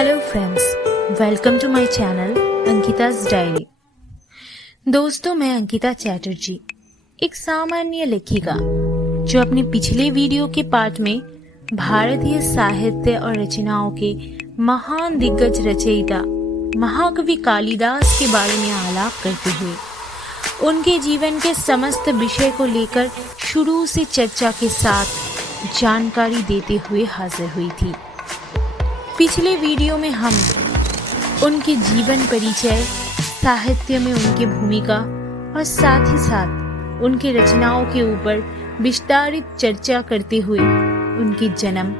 Hello friends, welcome to my channel Ankita's diary. दोस्तों, मैं अंकिता चैटर्जी, एक सामान्य लेखिका जो अपने पिछले वीडियो के पार्ट में भारतीय साहित्य और रचनाओं के महान दिग्गज रचयिता महाकवि कालिदास के बारे में आलाप करते हुए उनके जीवन के समस्त विषय को लेकर शुरू से चर्चा के साथ जानकारी देते हुए हाजिर हुई थी। पिछले वीडियो में हम उनके जीवन परिचय, साहित्य में उनकी भूमिका और साथ ही साथ उनकी रचनाओं के ऊपर विस्तारित चर्चा करते हुए उनके जन्म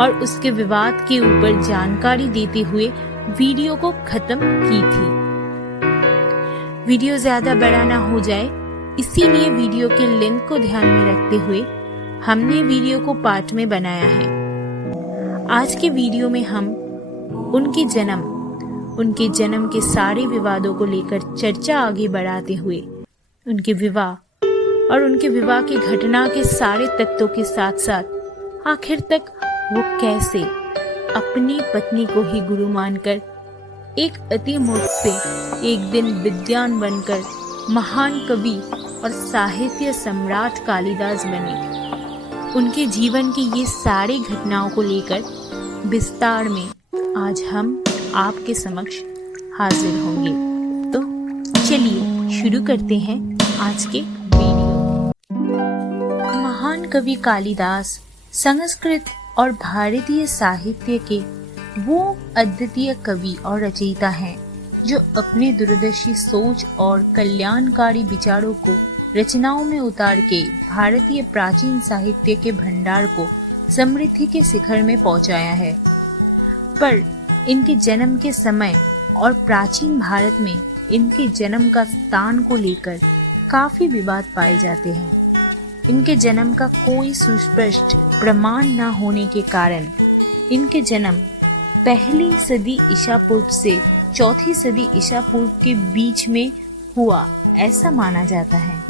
और उसके विवाद के ऊपर जानकारी देते हुए वीडियो को खत्म की थी। वीडियो ज्यादा बड़ा ना हो जाए, इसीलिए वीडियो के लेंथ को ध्यान में रखते हुए हमने वीडियो को पार्ट में बनाया है। आज के वीडियो में हम उनके जन्म के सारे विवादों को लेकर चर्चा आगे बढ़ाते हुए उनके विवाह और उनके विवाह की घटना के सारे तत्वों के साथ साथ आखिर तक वो कैसे अपनी पत्नी को ही गुरु मानकर एक अति मूर्ख से एक दिन विद्वान बनकर महान कवि और साहित्य सम्राट कालिदास बने, उनके जीवन की ये सारी घटनाओं को लेकर विस्तार में आज हम आपके समक्ष हाजिर होंगे। तो चलिए शुरू करते हैं आज के वीडियो। महान कवि कालिदास संस्कृत और भारतीय साहित्य के वो अद्वितीय कवि और रचयिता हैं जो अपने दूरदर्शी सोच और कल्याणकारी विचारों को रचनाओं में उतार के भारतीय प्राचीन साहित्य के भंडार को समृद्धि के शिखर में पहुंचाया है। पर इनके जन्म के समय और प्राचीन भारत में इनके जन्म का स्थान को लेकर काफी विवाद पाए जाते हैं। इनके जन्म का कोई सुस्पष्ट प्रमाण न होने के कारण इनके जन्म पहली सदी ईसा पूर्व से चौथी सदी ईसा पूर्व के बीच में हुआ ऐसा माना जाता है।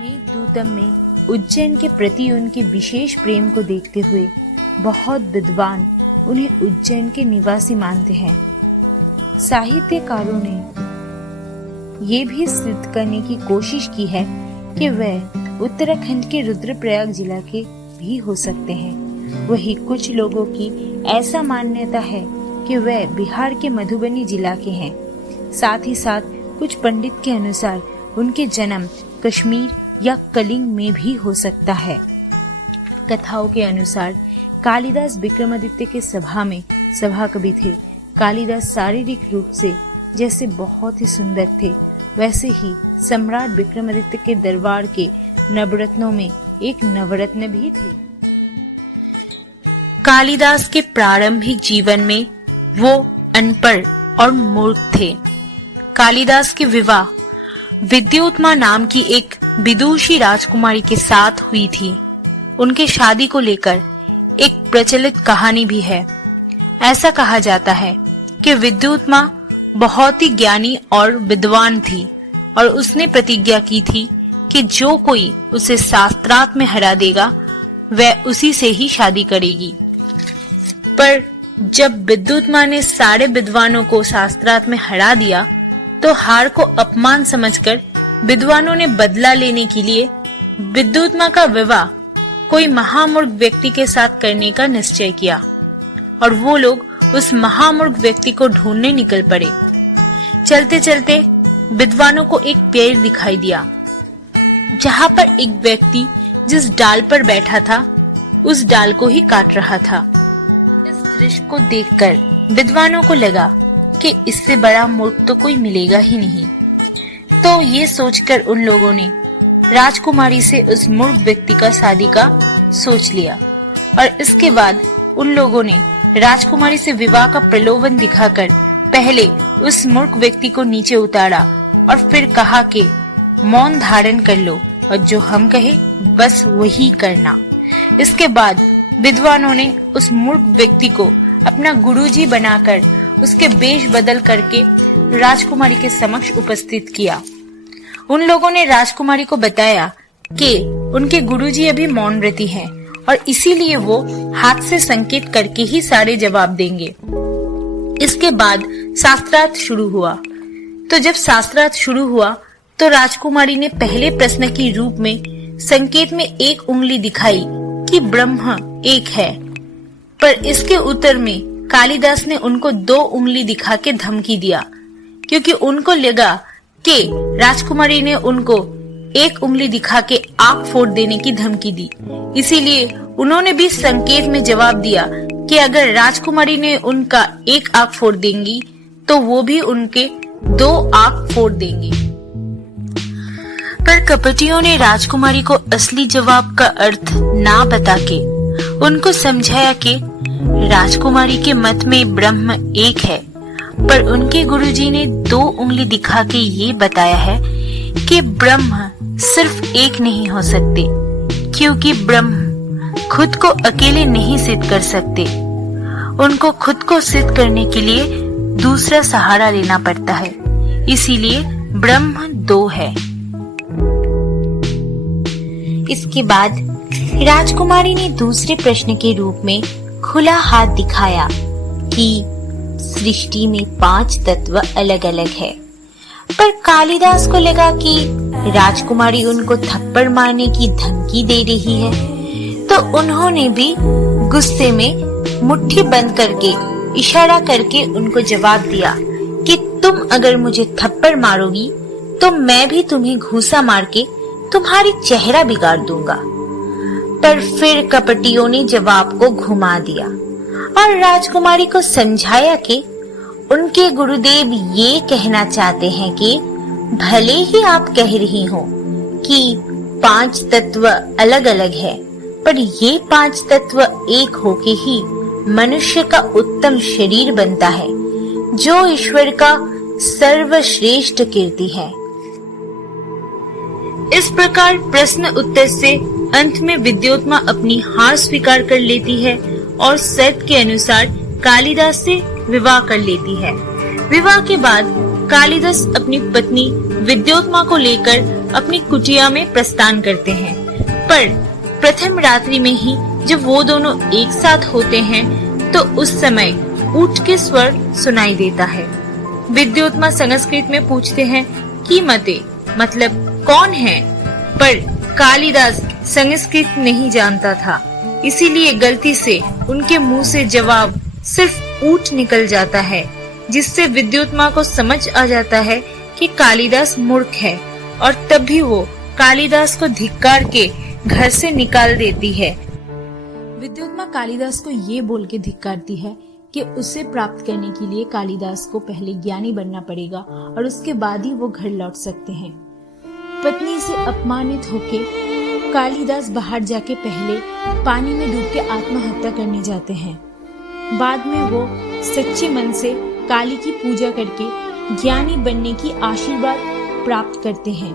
मेघदूतम में उज्जैन के प्रति उनके विशेष प्रेम को देखते हुए बहुत विद्वान उन्हें उज्जैन के निवासी मानते हैं। साहित्यकारों ने ये भी सिद्ध करने की कोशिश की है कि वह उत्तराखंड के रुद्रप्रयाग जिला के भी हो सकते हैं। वही कुछ लोगों की ऐसा मान्यता है कि वह बिहार के मधुबनी जिला के हैं। साथ ही साथ कुछ पंडित के अनुसार उनके जन्म कश्मीर या कलिंग में भी हो सकता है। कथाओं के अनुसार कालिदास विक्रमादित्य के सभा में सभा कवि थे। कालिदास शारीरिक रूप से जैसे बहुत ही सुंदर थे, वैसे ही सम्राट विक्रमादित्य के दरबार के नवरत्नों में एक नवरत्न भी थे। कालिदास के प्रारंभिक जीवन में वो अनपढ़ और मूर्ख थे। कालिदास के विवाह विद्योत्मा नाम की एक विदुषी राजकुमारी के साथ हुई थी। उनके शादी को लेकर एक प्रचलित कहानी भी है। ऐसा कहा जाता है कि विद्योत्मा बहुत ही ज्ञानी और विद्वान थी और उसने प्रतिज्ञा की थी कि जो कोई उसे शास्त्रार्थ में हरा देगा वह उसी से ही शादी करेगी। पर जब विद्योत्मा ने सारे विद्वानों को शास्त्रार्थ में हरा दिया तो हार को अपमान समझकर विद्वानों ने बदला लेने के लिए विद्योत्मा का विवाह कोई महामूर्ख व्यक्ति के साथ करने का निश्चय किया और वो लोग उस महामूर्ख व्यक्ति को ढूंढने निकल पड़े। चलते चलते विद्वानों को एक पेड़ दिखाई दिया जहाँ पर एक व्यक्ति जिस डाल पर बैठा था उस डाल को ही काट रहा था। इस दृश्य को देखकर विद्वानों को लगा कि इससे बड़ा मूर्ख तो कोई मिलेगा ही नहीं। तो ये सोचकर उन लोगों ने राजकुमारी से उस मूर्ख व्यक्ति का शादी का सोच लिया और इसके बाद उन लोगों ने राजकुमारी से विवाह का प्रलोभन दिखाकर पहले उस मूर्ख व्यक्ति को नीचे उतारा और फिर कहा कि मौन धारण कर लो और जो हम कहे बस वही करना। इसके बाद विद्वानों ने उस मूर्ख व्यक्ति को अपना गुरुजी बनाकर उसके वेश बदल करके राजकुमारी के समक्ष उपस्थित किया। उन लोगों ने राजकुमारी को बताया कि उनके गुरुजी अभी मौन व्रती हैं और इसीलिए वो हाथ से संकेत करके ही सारे जवाब देंगे। इसके बाद शास्त्रार्थ शुरू हुआ। तो जब शास्त्रार्थ शुरू हुआ तो राजकुमारी ने पहले प्रश्न के रूप में संकेत में एक उंगली दिखाई कि ब्रह्म एक है, पर इसके उत्तर में कालिदास ने उनको 2 उंगली दिखा के धमकी दिया, क्योंकि उनको लगा कि राजकुमारी ने उनको 1 उंगली दिखा के आंख फोड़ देने की धमकी दी। इसीलिए उन्होंने भी संकेत में जवाब दिया कि अगर राजकुमारी ने उनका 1 आंख फोड़ देंगी तो वो भी उनके 2 आंख फोड़ देंगी। पर कपटियों ने राजकुमारी को असली जवाब का अर्थ ना बता के उनको समझाया कि राजकुमारी के मत में ब्रह्म एक है, पर उनके गुरुजी ने 2 उंगली दिखा के ये बताया है कि ब्रह्म सिर्फ एक नहीं हो सकते, क्योंकि ब्रह्म खुद को अकेले नहीं सिद्ध कर सकते। उनको खुद को सिद्ध करने के लिए दूसरा सहारा लेना पड़ता है, इसीलिए ब्रह्म 2 है। इसके बाद राजकुमारी ने दूसरे प्रश्न के रूप में खुला हाथ दिखाया कि सृष्टि में 5 तत्व अलग अलग है, पर कालिदास को लगा कि राजकुमारी उनको थप्पड़ मारने की धमकी दे रही है, तो उन्होंने भी गुस्से में मुट्ठी बंद करके इशारा करके उनको जवाब दिया कि तुम अगर मुझे थप्पड़ मारोगी तो मैं भी तुम्हें घूसा मार के तुम्हारी चेहरा बिगाड़ दूंगा। पर फिर कपटियों ने जवाब को घुमा दिया और राजकुमारी को समझाया कि उनके गुरुदेव ये कहना चाहते हैं कि भले ही आप कह रही हो कि 5 तत्व अलग अलग है, पर ये 5 तत्व एक होके ही मनुष्य का उत्तम शरीर बनता है, जो ईश्वर का सर्वश्रेष्ठ कीर्ति है। इस प्रकार प्रश्न उत्तर से अंत में विद्योत्मा अपनी हार स्वीकार कर लेती है और शर्त के अनुसार कालिदास से विवाह कर लेती है। विवाह के बाद कालिदास अपनी पत्नी विद्योत्मा को लेकर अपनी कुटिया में प्रस्थान करते हैं, पर प्रथम रात्रि में ही जब वो दोनों एक साथ होते हैं तो उस समय ऊंट के स्वर सुनाई देता है। विद्योत्मा संस्कृत में पूछते हैं कि मते मतलब कौन है, पर कालिदास संस्कृत नहीं जानता था, इसीलिए गलती से उनके मुंह से जवाब सिर्फ ऊंट निकल जाता है, जिससे विद्योत्मा को समझ आ जाता है कि कालिदास मूर्ख है, और तब भी वो कालिदास को धिक्कार के घर से निकाल देती है। विद्योत्मा कालिदास को ये बोल के धिक्कारती है कि उसे प्राप्त करने के लिए कालिदास को पहले ज्ञानी बनना पड़ेगा और उसके बाद ही वो घर लौट सकते हैं। पत्नी से अपमानित होके कालिदास बाहर जाके पहले पानी में डूब के आत्महत्या करने जाते हैं। बाद में वो सच्चे मन से काली की पूजा करके ज्ञानी बनने की आशीर्वाद प्राप्त करते हैं,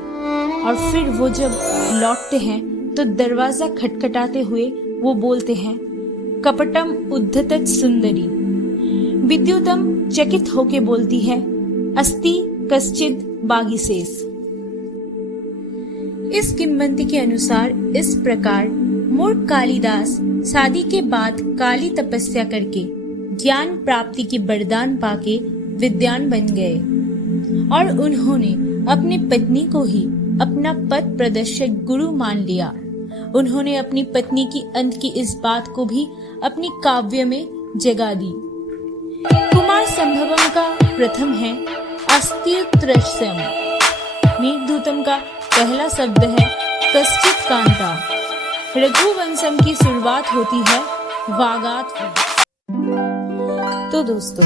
और फिर वो जब लौटते हैं तो दरवाजा खटखटाते हुए वो बोलते हैं, कपटम उद्धतत सुंदरी। विद्युतम चकित होके बोलती है, अस्ति कश्चित बागीशेष। इस किंवदंती के अनुसार इस प्रकार मूर्ख कालिदास शादी के बाद काली तपस्या करके ज्ञान प्राप्ति की वरदान पाके विद्वान बन गए, और उन्होंने अपनी पत्नी को ही अपना पथ प्रदर्शक गुरु मान लिया। उन्होंने अपनी पत्नी की अंत की इस बात को भी अपनी काव्य में जगा दी। कुमार संभवम का प्रथम है अस्त्युत्रस्यम। मेघदूतम का पहला शब्द है कश्चित कांता। रघुवंशम की शुरुआत होती है वागात। तो दोस्तों,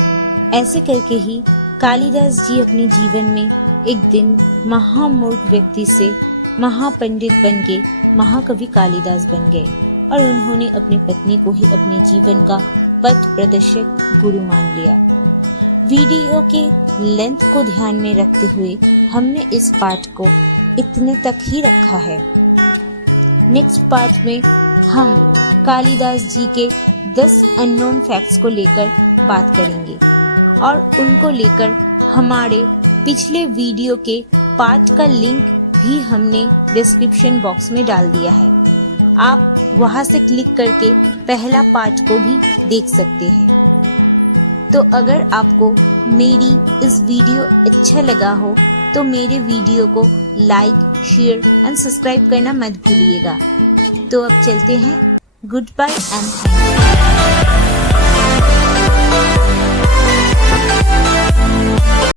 ऐसे करके ही कालिदास जी अपने जीवन में एक दिन महामूर्ख व्यक्ति से महापंडित बन के महाकवि कालिदास बन गए, और उन्होंने अपनी पत्नी को ही अपने जीवन का पथ प्रदर्शक गुरु मान लिया। वीडियो के लेंथ को ध्यान में रखते हुए हमने इस पार्ट को इतने तक ही रखा है। नेक्स्ट पार्ट में हम कालिदास जी के 10 अननोन फैक्ट्स को लेकर बात करेंगे, और उनको लेकर हमारे पिछले वीडियो के पार्ट का लिंक भी हमने डिस्क्रिप्शन बॉक्स में डाल दिया है, आप वहां से क्लिक करके पहला पार्ट को भी देख सकते हैं। तो अगर आपको मेरी इस वीडियो अच्छा लगा हो तो मेरे वीडियो को लाइक, शेयर एंड सब्सक्राइब करना मत भूलिएगा। तो अब चलते हैं। Goodbye and thank you.